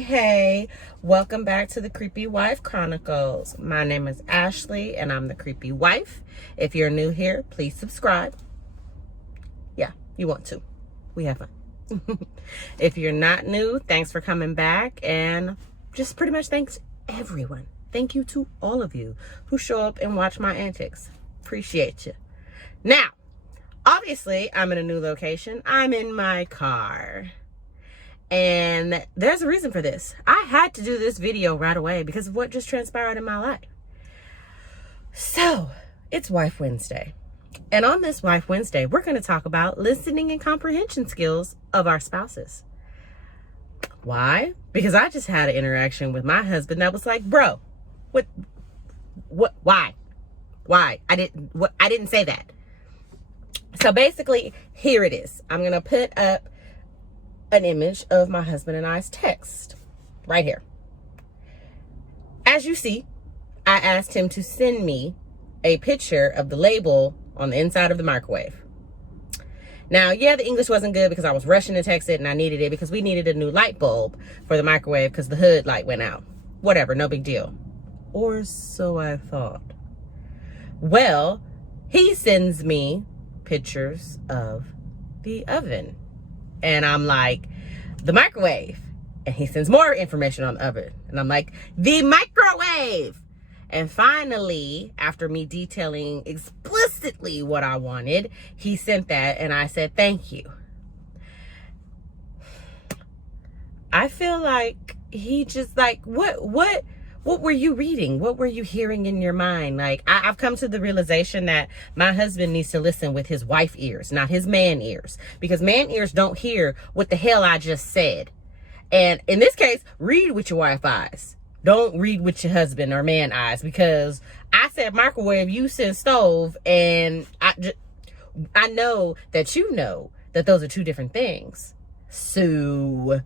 Hey, welcome back to the Creepy Wife Chronicles. My name is Ashley and I'm the Creepy Wife. If you're new here, please subscribe. Yeah, you want to. We have fun. If you're not new, thanks for coming back, and just pretty much thanks everyone. Thank you to all of you who show up and watch my antics. Appreciate you. Now, obviously, I'm in a new location. I'm in my car. And there's a reason for this. I had to do this video right away because of what just transpired in my life. So, it's Wife Wednesday. And on this Wife Wednesday, we're going to talk about listening and comprehension skills of our spouses. Why? Because I just had an interaction with my husband that was like, bro, why? I didn't say that. So basically, here it is. I'm going to put up an image of my husband and I's text right here. As you see, I asked him to send me a picture of the label on the inside of the microwave. Now, yeah, the English wasn't good because I was rushing to text it and I needed it because we needed a new light bulb for the microwave because the hood light went out. Whatever, no big deal. Or so I thought. Well, he sends me pictures of the oven. And I'm like, the microwave. And he sends more information on the oven. And I'm like, the microwave. And finally, after me detailing explicitly what I wanted, he sent that and I said, thank you. I feel like he just like, what were you reading? What were you hearing in your mind? Like, I've come to the realization that my husband needs to listen with his wife ears, not his man ears. Because man ears don't hear what the hell I just said. And in this case, read with your wife eyes. Don't read with your husband or man eyes. Because I said microwave, you said stove. And I know that you know that those are two different things. So,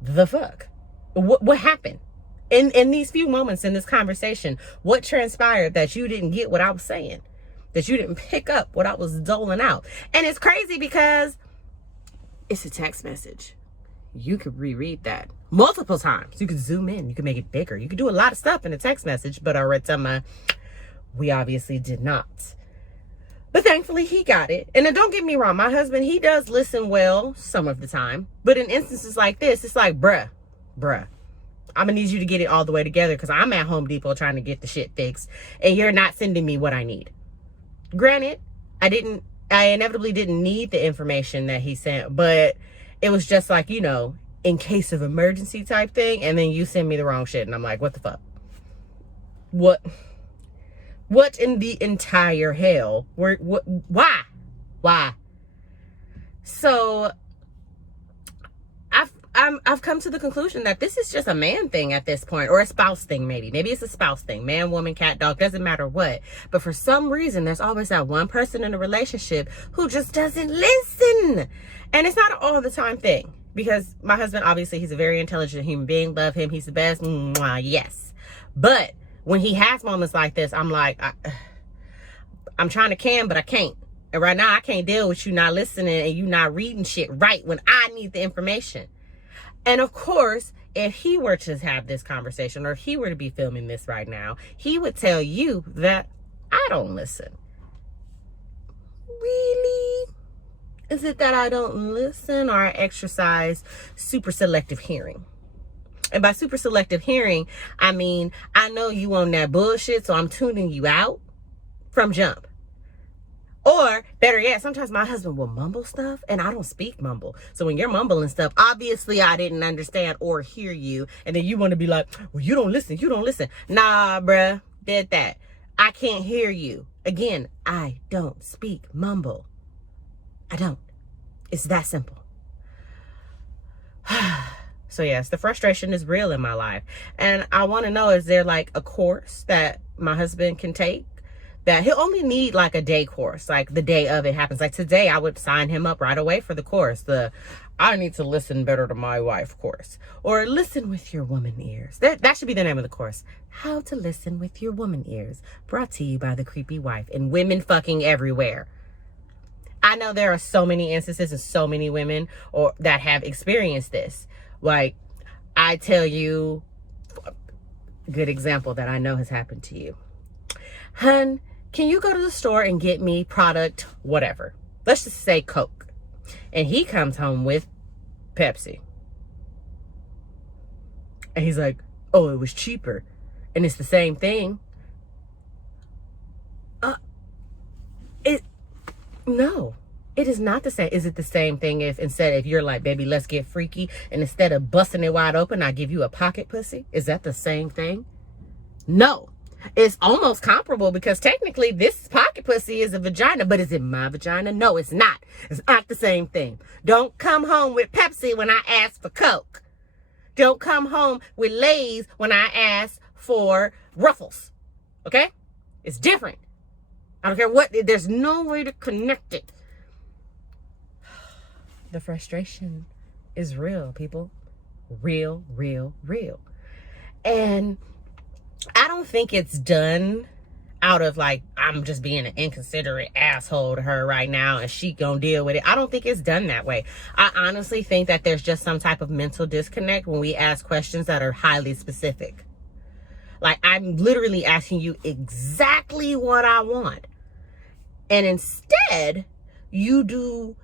the fuck? What happened? In these few moments in this conversation, what transpired that you didn't get what I was saying? That you didn't pick up what I was doling out? And it's crazy because it's a text message. You could reread that multiple times. You could zoom in. You could make it bigger. You could do a lot of stuff in a text message, but I read some, we obviously did not. But thankfully, he got it. And then don't get me wrong, my husband, he does listen well some of the time. But in instances like this, it's like, bruh. I'm gonna need you to get it all the way together because I'm at Home Depot trying to get the shit fixed and you're not sending me what I need. Granted, I inevitably didn't need the information that he sent, but it was just like, you know, in case of emergency type thing, and then you send me the wrong shit and I'm like, what the fuck? What in the entire hell? Why? So I've come to the conclusion that this is just a man thing at this point, or a spouse thing maybe. Maybe it's a spouse thing. Man, woman, cat, dog, doesn't matter what. But for some reason, there's always that one person in a relationship who just doesn't listen. And it's not an all the time thing. Because my husband, obviously, he's a very intelligent human being. Love him. He's the best. Mwah, yes. But when he has moments like this, I'm like, I'm trying to but I can't. And right now, I can't deal with you not listening and you not reading shit right when I need the information. And of course, if he were to have this conversation or if he were to be filming this right now, he would tell you that I don't listen. Really? Is it that I don't listen or I exercise super selective hearing? And by super selective hearing, I mean, I know you on that bullshit, so I'm tuning you out from jump. Or, better yet, sometimes my husband will mumble stuff, and I don't speak mumble. So when you're mumbling stuff, obviously I didn't understand or hear you. And then you want to be like, well, you don't listen. Nah, bruh, did that. I can't hear you. Again, I don't speak mumble. I don't. It's that simple. So yes, the frustration is real in my life. And I want to know, is there like a course that my husband can take? That he'll only need like a day course, like the day of it happens. Like today, I would sign him up right away for the course. The I need to listen better to my wife course. Or listen with your woman ears. That should be the name of the course. How to listen with your woman ears. Brought to you by the Creepy Wife and women fucking everywhere. I know there are so many instances and so many women that have experienced this. Like, I tell you, good example that I know has happened to you. Hun, can you go to the store and get me product whatever? Let's just say Coke. And he comes home with Pepsi. And he's like, oh, it was cheaper. And it's the same thing. No, it is not the same. Is it the same thing if you're like, baby, let's get freaky, and instead of busting it wide open, I give you a pocket pussy? Is that the same thing? No. It's almost comparable because technically this pocket pussy is a vagina, but is it my vagina? No, it's not. It's not the same thing. Don't come home with Pepsi when I ask for Coke. Don't come home with Lay's when I ask for Ruffles. Okay? It's different. I don't care what, there's no way to connect it. The frustration is real, people. Real, real, real. And I don't think it's done out of like, I'm just being an inconsiderate asshole to her right now and she gonna deal with it. I don't think it's done that way. I honestly think that there's just some type of mental disconnect when we ask questions that are highly specific. Like, I'm literally asking you exactly what I want. And instead, you do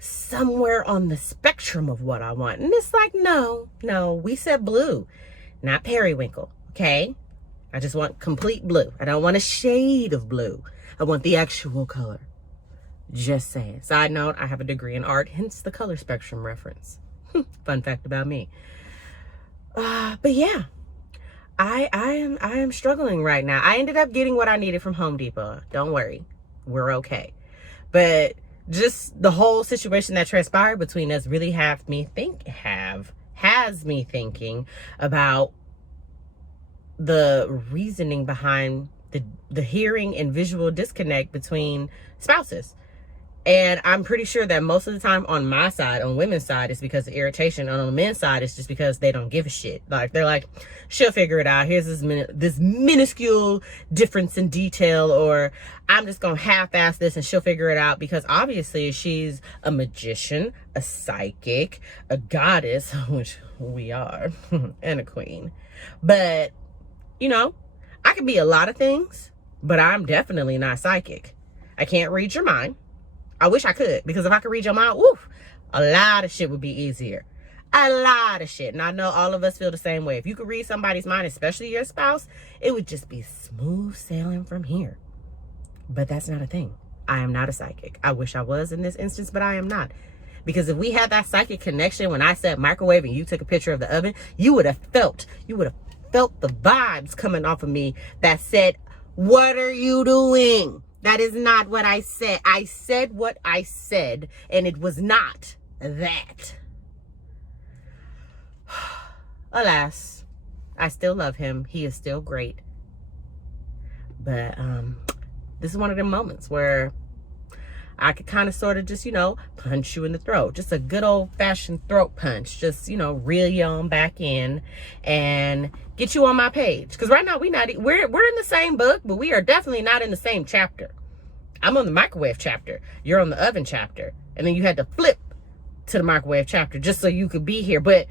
somewhere on the spectrum of what I want. And it's like, no, we said blue, not periwinkle, okay? I just want complete blue. I don't want a shade of blue. I want the actual color. Just saying. Side note, I have a degree in art, hence the color spectrum reference. Fun fact about me. But yeah, I am struggling right now. I ended up getting what I needed from Home Depot. Don't worry. We're okay. But just the whole situation that transpired between us really has me thinking about the reasoning behind the hearing and visual disconnect between spouses. And I'm pretty sure that most of the time on my side, on women's side, it's because of irritation. And on the men's side, it's just because they don't give a shit. Like, they're like, she'll figure it out. Here's this minuscule difference in detail, or I'm just going to half-ass this and she'll figure it out, because obviously she's a magician, a psychic, a goddess, which we are, and a queen. But, you know, I can be a lot of things, but I'm definitely not psychic. I can't read your mind. I wish I could, because if I could read your mind, woof, a lot of shit would be easier. A lot of shit. And I know all of us feel the same way. If you could read somebody's mind, especially your spouse, it would just be smooth sailing from here. But that's not a thing. I am not a psychic. I wish I was in this instance, but I am not. Because if we had that psychic connection when I said microwave and you took a picture of the oven, you would have felt the vibes coming off of me that said, what are you doing? That is not what I said. I said what I said, and it was not that. Alas, I still love him. He is still great. But this is one of them moments where I could kind of sort of just, punch you in the throat. Just a good old-fashioned throat punch. Just, reel you on back in and get you on my page. Because right now we're in the same book, but we are definitely not in the same chapter. I'm on the microwave chapter. You're on the oven chapter. And then you had to flip to the microwave chapter just so you could be here. But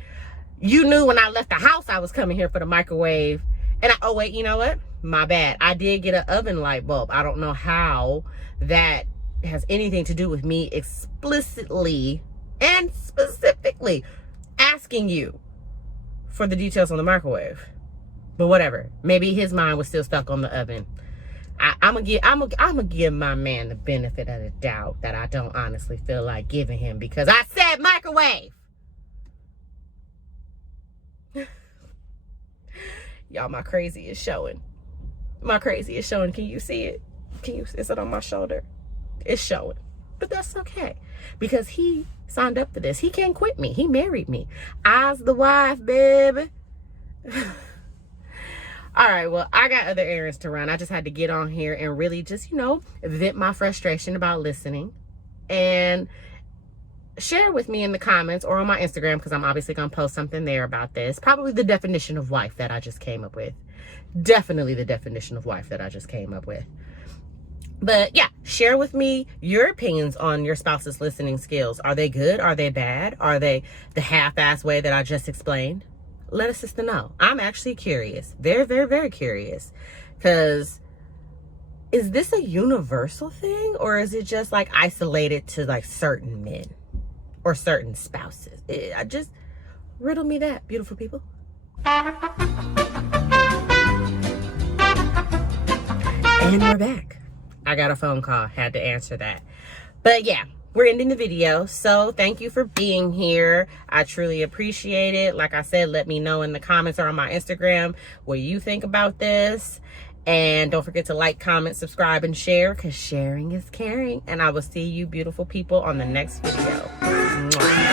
you knew when I left the house I was coming here for the microwave. And oh wait, you know what? My bad. I did get an oven light bulb. I don't know how that has anything to do with me explicitly and specifically asking you for the details on the microwave. But whatever. Maybe his mind was still stuck on the oven. I'm gonna give my man the benefit of the doubt that I don't honestly feel like giving him, because I said microwave. Y'all, my crazy is showing. My crazy is showing. Can you see it? Is it on my shoulder? It's showing. But that's okay, because he signed up for this. He can't quit me. He married me. I's the wife, baby. All right, well, I got other errands to run. I just had to get on here and really just, vent my frustration about listening, and share with me in the comments or on my Instagram, because I'm obviously going to post something there about this. Probably the definition of wife that I just came up with. Definitely the definition of wife that I just came up with. But yeah, share with me your opinions on your spouse's listening skills. Are they good? Are they bad? Are they the half-ass way that I just explained? let a sister know. I'm actually curious. Very, very, very curious. Because is this a universal thing, or is it just like isolated to like certain men or certain spouses? I just riddle me that, beautiful people. And we're back. I got a phone call, had to answer that. But yeah, we're ending the video. So thank you for being here. I truly appreciate it. Like I said, let me know in the comments or on my Instagram what you think about this. And don't forget to like, comment, subscribe, and share, because sharing is caring. And I will see you beautiful people on the next video. Mwah.